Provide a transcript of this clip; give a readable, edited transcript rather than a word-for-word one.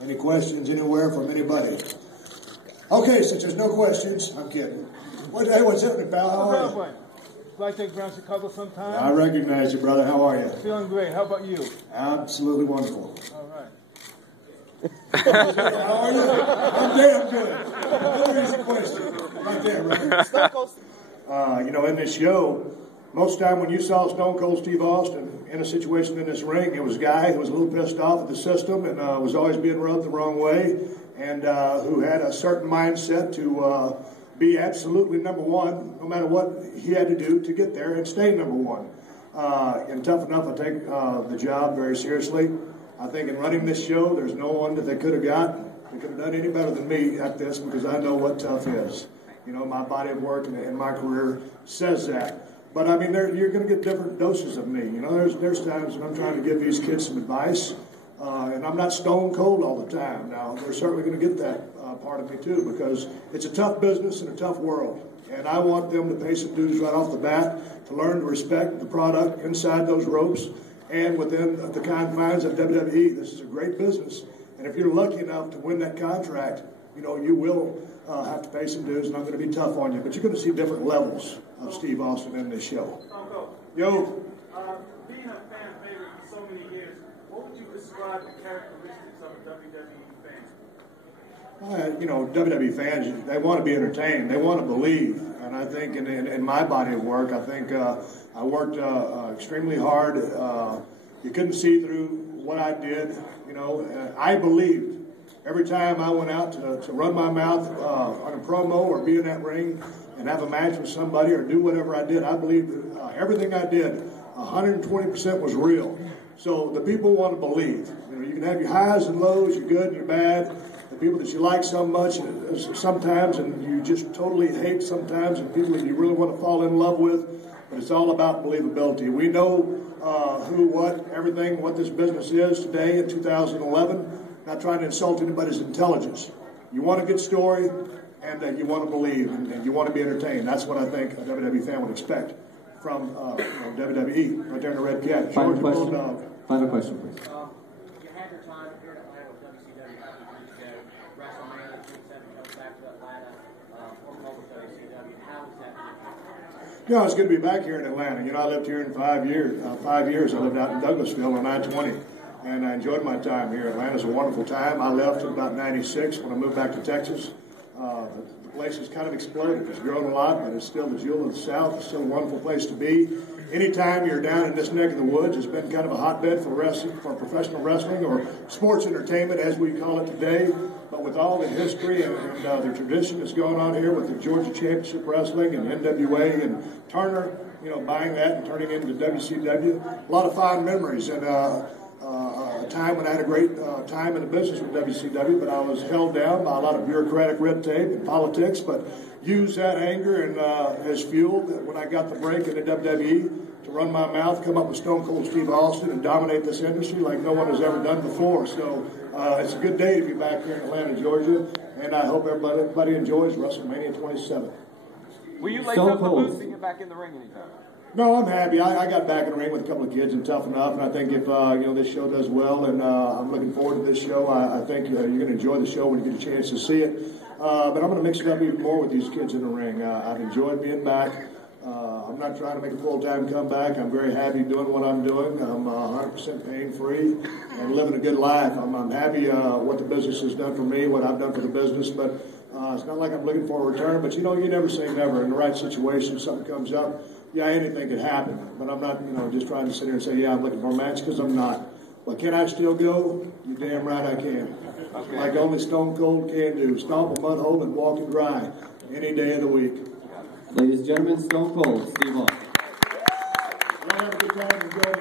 Any questions anywhere from anybody? Okay, since there's no questions, I'm kidding. Hey, what's happening, pal? How are you? Like to take around Chicago sometime? I recognize you, brother. How are you? Feeling great. How about you? Absolutely wonderful. All right. How are you? I'm damn good. Another easy question. Right there, right? In this show, most time when you saw Stone Cold Steve Austin in a situation in this ring, it was a guy who was a little pissed off at the system and was always being rubbed the wrong way, and who had a certain mindset to be absolutely number one, no matter what he had to do to get there and stay number one. And tough enough, I take the job very seriously. I think in running this show, there's no one that they could have got. They could have done any better than me at this, because I know what tough is. You know, my body of work and my career says that. But I mean, you're going to get different doses of me. You know, there's times when I'm trying to give these kids some advice, and I'm not stone cold all the time. Now, they're certainly going to get that part of me too, because it's a tough business and a tough world. And I want them to pay some dues right off the bat, to learn to respect the product inside those ropes and within the confines of WWE. This is a great business. And if you're lucky enough to win that contract, you know, you will have to pay some dues, and I'm going to be tough on you. But you're going to see different levels of Steve Austin in this show. Yo. Being a fan favorite for so many years, what would you describe the characteristics of a WWE fan? WWE fans, they want to be entertained. They want to believe. And I think in my body of work, I think I worked extremely hard. You couldn't see through what I did. You know, I believed. Every time I went out to run my mouth on a promo or be in that ring and have a match with somebody or do whatever I did, I believed everything I did, 120% was real. So the people want to believe. You know, you can have your highs and lows, your good and your bad. The people that you like so much sometimes and you just totally hate sometimes, and people that you really want to fall in love with. But it's all about believability. We know who, what, everything, what this business is today in 2011. Not trying to insult anybody's intelligence. You want a good story, and you want to believe, and you want to be entertained. That's what I think a WWE fan would expect from WWE, right there in the red cap. Final question. Final question, please. You had your time here in Atlanta with WCW a couple weeks ago. WrestleMania 27 comes back to Atlanta. Over WCW. How was that? Yeah, it's good to be back here in Atlanta. You know, I lived here in 5 years. 5 years I lived out in Douglasville on 920. And I enjoyed my time here. Atlanta's a wonderful time. I left in about 96 when I moved back to Texas. The place has kind of exploded. It's grown a lot, but it's still the jewel of the South. It's still a wonderful place to be. Anytime you're down in this neck of the woods, it's been kind of a hotbed for wrestling, for professional wrestling or sports entertainment, as we call it today. But with all the history and the tradition that's going on here with the Georgia Championship Wrestling and NWA and Turner, you know, buying that and turning it into WCW, a lot of fond memories. And a time when I had a great time in the business with WCW, but I was held down by a lot of bureaucratic red tape and politics, but used that anger and as fuel when I got the break in the WWE to run my mouth, come up with Stone Cold Steve Austin and dominate this industry like no one has ever done before. So it's a good day to be back here in Atlanta, Georgia, and I hope everybody enjoys WrestleMania 27. Will you lace up the boots and get back in the ring anytime? No, I'm happy. I got back in the ring with a couple of kids and tough enough, and I think if this show does well, and I'm looking forward to this show. I think you're going to enjoy the show when you get a chance to see it. But I'm going to mix it up even more with these kids in the ring. I've enjoyed being back. I'm not trying to make a full-time comeback. I'm very happy doing what I'm doing. I'm 100% pain-free and living a good life. I'm happy what the business has done for me, what I've done for the business, but it's not like I'm looking for a return. But, you know, you never say never. In the right situation, something comes up. Yeah, anything could happen, but I'm not, just trying to sit here and say, yeah, I'm looking for a match, because I'm not. But can I still go? You're damn right I can. Okay. Like only Stone Cold can do. Stomp a mud hole and walk and dry any day of the week. Ladies and gentlemen, Stone Cold Steve Austin. Y'all have a good time. Enjoy